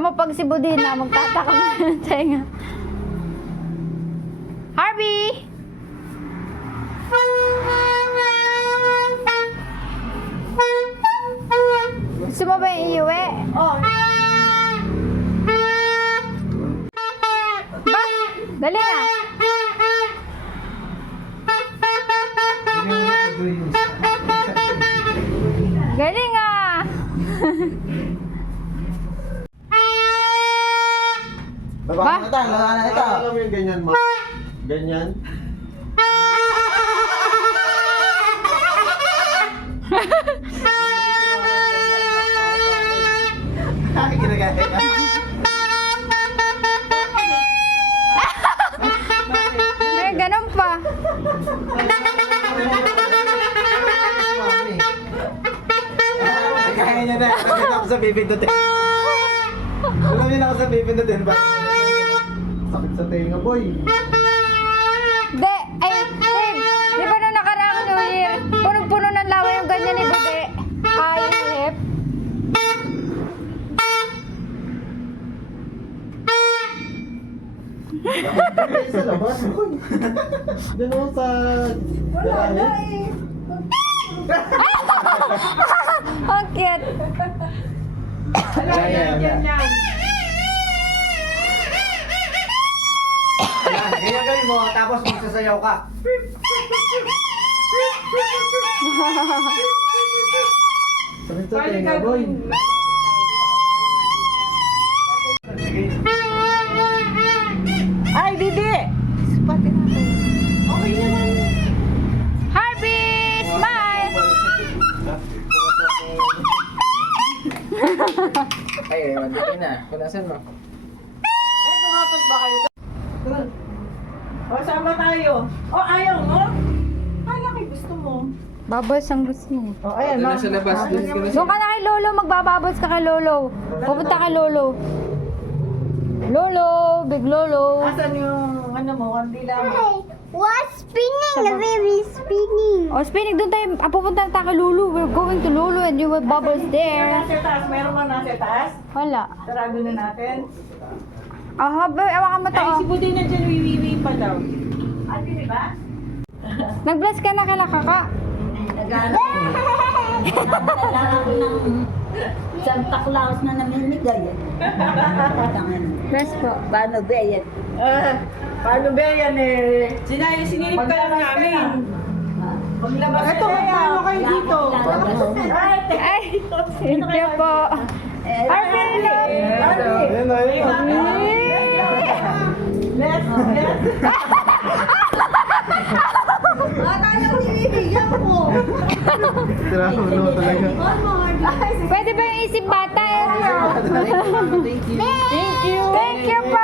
mo pag si Budina, magtatakam na ng tenga. Harvey! Gusto mo ba yung iuwi? Oh. Ba? Dali na! Galing ah! Baba Ba? na ito, baba na ito. Alam mo yung ganyan, ma? Ganyan? Ay, ginagaya ka. May ganun pa. Kaya niya na. Nakita ako sa bibindutin. Alam niya na ako sa bibindutin. Sakit sa tenga, boy. De, ay, Tim, di ba nung nakaraang New Year, punong-puno ng lawa yung ganyan ni Bude? Ay, hip. Sa labas, boy. Diyan ako sa... garahe. Ang cute. Yan. Ganyan gawin mo, tapos magsasayaw ka. Sakit sa tenga, boy. Ay, Didi! Spati natin. Okay naman. Harvey, smile! Ay, ewan din na. Punasan mo. Ay, tumatot ba kayo? O, sama tayo. O, ayaw mo? Kala kay gusto mo. Bubbles ang gusto mo. O, ayan. Doon na sa labas. Doon ka na kay Lolo, magbabubbles ka kay Lolo. Pupunta kay Lolo. Lolo, big Lolo. Asan yung, ano mo, kandila mo? Hey, what's spinning? The baby spinning. Oh, spinning, doon tayo, pupunta tayo kay Lolo. We're going to Lolo and you will bubbles there. Nasa taas, meron ba nasa taas? Wala. Sarado na natin. Ah, ewan ka mo to. Ay, Oh. si Buday nandiyan, wiwiwi pa daw. Ay, di ba? Nag-bless ka na kila kaka. Santa Claus na namimigay. Bless po. Paano ba yan? Paano ba yan eh? Sinilip ka lang namin. Paglabas ito, paano kayo dito? Ay, thank you po. Harvey, Ayan na, Let's. Akala ko nilibigyan mo. Tira ko naman talaga. pwede ba yung isip bata? Thank you. Thank you. Thank you po.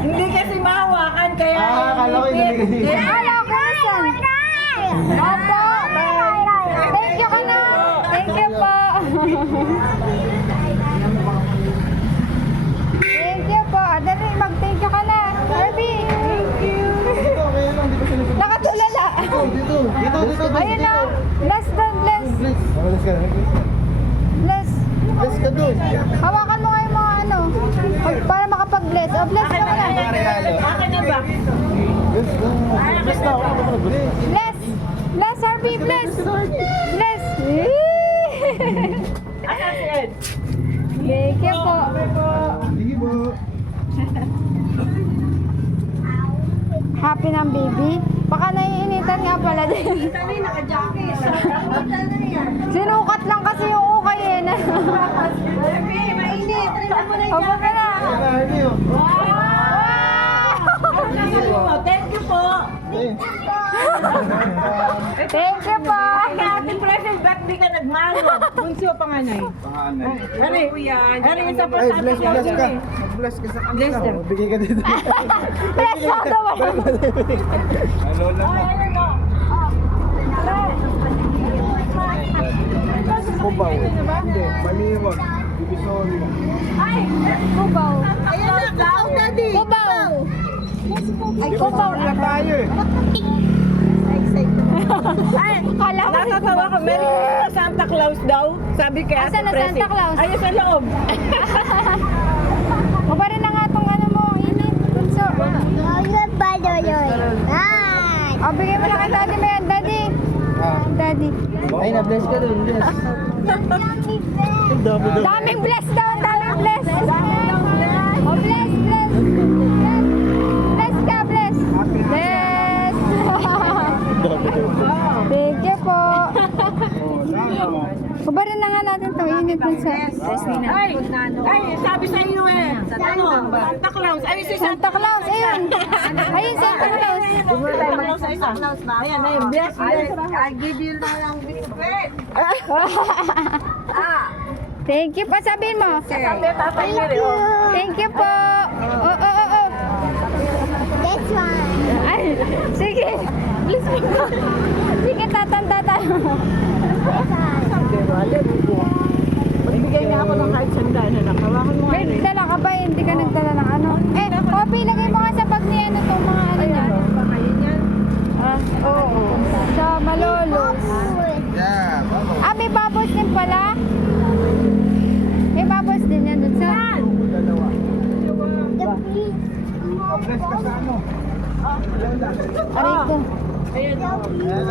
Hindi kasi mahawakan kaya. Akala ko yung nabigay. Hello, Carson. Opo. Thank you ka na. Thank you po. Thank you po. Dali, mag-thank you ka na. Harvey. Dito, kaya lang, di ba sila Nakatulala. Dito. Ayun na. Bless doon, bless. Mabalas ka na. Bless. Bless ka doon. Hawakan mo nga yung mga ano. Para makapag-bless. O, bless ka muna. Akin na ba? Bless na. Bless na ako. Bless. Bless. Bless, Harvey, bless. Bless. Asan si Ed? Thank you po. Sige po. Happy ng baby. Baka naiinitan nga pala din. Kami naka-jacket. Sinukat lang kasi yung ukay eh. Bebe, mainit. Try mo na yung Opo ka na. Kaya niyo. Thank you po. Thank you po. Happy present birthday ka nagmano. Bunso panganay. Panganay. Ano yan? Ano yung sa Ay, bless ka. Bless ka sa kanila. Bigay ka dito. Bless mo daw. Ano lang na. Kubaw. Hindi. Maliwag. Divisorio. Kubaw. Ayan na, kao daddy. Kubaw. Ay, kubaw na tayo eh. Excited. Ay, Kala ko. nakatawa ka. Merry Christmas Santa Claus daw. Sabi kay Ate Asan na Presi. Santa Claus? Ayun sa loob. Mabara na nga tong ano mo, init. Bunso. Loyo ba, loyo? Ay! O, bigay mo lang kay daddy mo yan, daddy. Daddy. Ay, na-bless ka dun, bless. Daming bless daw, daming bless. Oh, bless, bless. Bless. Bless ka, bless. Bless. Thank you po. Kubarin na nga natin to, init dun sa... Ay, sabi sa iyo eh. Ano? Santa Claus. Ay, si Santa Claus, ayun. Ayun, Santa Claus. Santa Claus sa isa. Ayan, ayun. Bless, bless. I give you na lang biscuit. Thank you po, sabihin mo. Sabi tatay ni Rio. Thank you po. Oh. This one. Ay, sige. Please mo. Sige, tatanda tayo. Magbigay niya ako ng kahit sandaan na nakawakan mo. May dala ka ba? Hindi ka nagdala ng ano? Eh, Poppy, lagay mo nga sa bag ni ano itong mga ano na. Oo. Sa Malolos. Yeah, vamos. Ah, may bubbles din pala? May bubbles din yan dun sa... The beach. Bless ka sa ano? Aray ko. Ayun. Ayun.